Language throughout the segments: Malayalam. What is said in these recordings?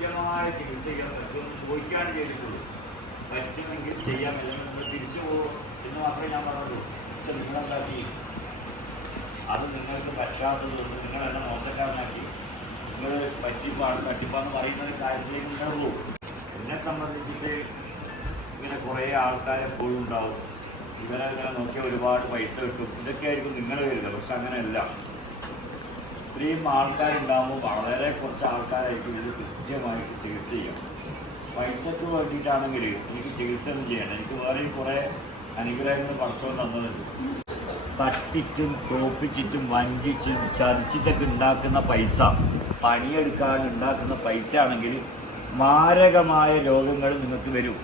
കൃത്യമായ ചികിത്സ ചെയ്യണം ഇതൊന്നും ചോദിക്കാണ് ചെയ്തിട്ടുള്ളൂ പറ്റുമെങ്കിൽ ചെയ്യാം. അല്ലെങ്കിൽ നിങ്ങൾ തിരിച്ചു പോകും എന്ന് മാത്രമേ ഞാൻ പറഞ്ഞുള്ളൂ. പക്ഷെ നിങ്ങളെന്താക്കി? അത് നിങ്ങൾക്ക് പറ്റാത്തതുകൊണ്ട് നിങ്ങൾ എന്നെ മോശക്കാരനാക്കി. നിങ്ങൾ പറ്റിപ്പാണ് പറ്റിപ്പാന്ന് പറയുന്നത് കാര്യം നിങ്ങൾ പോകും എന്നെ സംബന്ധിച്ചിട്ട് ഇങ്ങനെ കുറേ ആൾക്കാരെ എപ്പോഴും ഉണ്ടാവും. ഇവരെ ഇങ്ങനെ നോക്കിയാൽ ഒരുപാട് പൈസ കിട്ടും. ഇതൊക്കെ ആയിരിക്കും നിങ്ങൾ വരുന്നത്. പക്ഷെ അങ്ങനെയല്ല. ഇത്രയും ആൾക്കാരുണ്ടാകുമ്പോൾ വളരെ കുറച്ച് ആൾക്കാരായിരിക്കും ഇത് കൃത്യമായിട്ട് ചികിത്സ ചെയ്യാം പൈസക്ക് വേണ്ടിയിട്ടാണെങ്കിൽ എനിക്ക് ചികിത്സ ഒന്നും ചെയ്യണം എനിക്ക് വേറെ കുറേ അനുഗ്രഹങ്ങൾ പഠിച്ചുകൊണ്ട് തന്നതുണ്ട് തട്ടിച്ചും തോപ്പിച്ചിട്ടും വഞ്ചിച്ചും ചതിച്ചിട്ടൊക്കെ ഉണ്ടാക്കുന്ന പൈസ പണിയെടുക്കാൻ ഉണ്ടാക്കുന്ന പൈസ ആണെങ്കിൽ മാരകമായ രോഗങ്ങൾ നിങ്ങൾക്ക് വരും.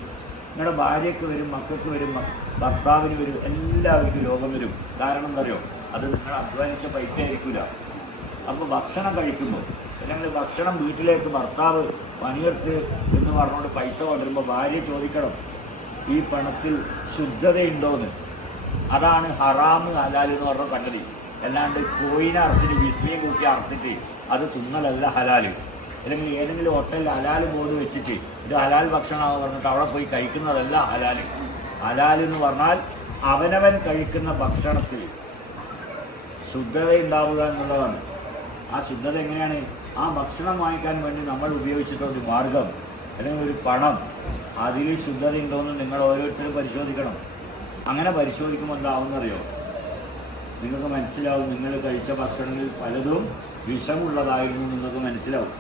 നിങ്ങളുടെ ഭാര്യയ്ക്ക് വരും മക്കൾക്ക് വരും ഭർത്താവിന് വരും എല്ലാവർക്കും രോഗം വരും. കാരണം എന്താ അറിയോ? അത് നിങ്ങൾ അധ്വാനിച്ച പൈസ ആയിരിക്കില്ല അപ്പോൾ ഭക്ഷണം കഴിക്കുമ്പോൾ അല്ലെങ്കിൽ ഭക്ഷണം വീട്ടിലേക്ക് ഭർത്താവ് പണിയെടുത്ത് എന്ന് പറഞ്ഞുകൊണ്ട് പൈസ കൊണ്ടുവരുമ്പോൾ ഭാര്യ ചോദിക്കണം ഈ പണത്തിൽ ശുദ്ധതയുണ്ടോയെന്ന് അതാണ് ഹറാമ് ഹലാൽ എന്ന് പറഞ്ഞ സംഗതി. അല്ലാണ്ട് കോയിനെ അറുത്തിട്ട് വിസ്മയം കൂട്ടി അറുത്തിട്ട് അത് തിന്നലല്ല ഹലാൽ അല്ലെങ്കിൽ ഏതെങ്കിലും ഹോട്ടലിൽ ഹലാൽ ബോർഡ് വെച്ചിട്ട് ഇത് ഹലാൽ ഭക്ഷണമാണെന്ന് പറഞ്ഞിട്ട് അവിടെ പോയി കഴിക്കുന്നതല്ല ഹലാൽ ഹലാൽ എന്ന് പറഞ്ഞാൽ അവനവൻ കഴിക്കുന്ന ഭക്ഷണത്തിൽ ശുദ്ധത ഉണ്ടാവുക എന്നുള്ളതാണ്. ആ ശുദ്ധത എങ്ങനെയാണ്? ആ ഭക്ഷണം വാങ്ങിക്കാൻ വേണ്ടി നമ്മൾ ഉപയോഗിച്ചിട്ടുള്ള ഒരു മാർഗം അല്ലെങ്കിൽ ഒരു പണം അതിൽ ശുദ്ധത ഉണ്ടോയെന്ന് നിങ്ങൾ ഓരോരുത്തരും പരിശോധിക്കണം. അങ്ങനെ പരിശോധിക്കുമ്പോൾ എന്താവുന്നറിയോ? നിങ്ങൾക്ക് മനസ്സിലാവും നിങ്ങൾ കഴിച്ച ഭക്ഷണങ്ങളിൽ പലതും വിഷമുള്ളതായിരുന്നു നിങ്ങൾക്ക് മനസ്സിലാവും.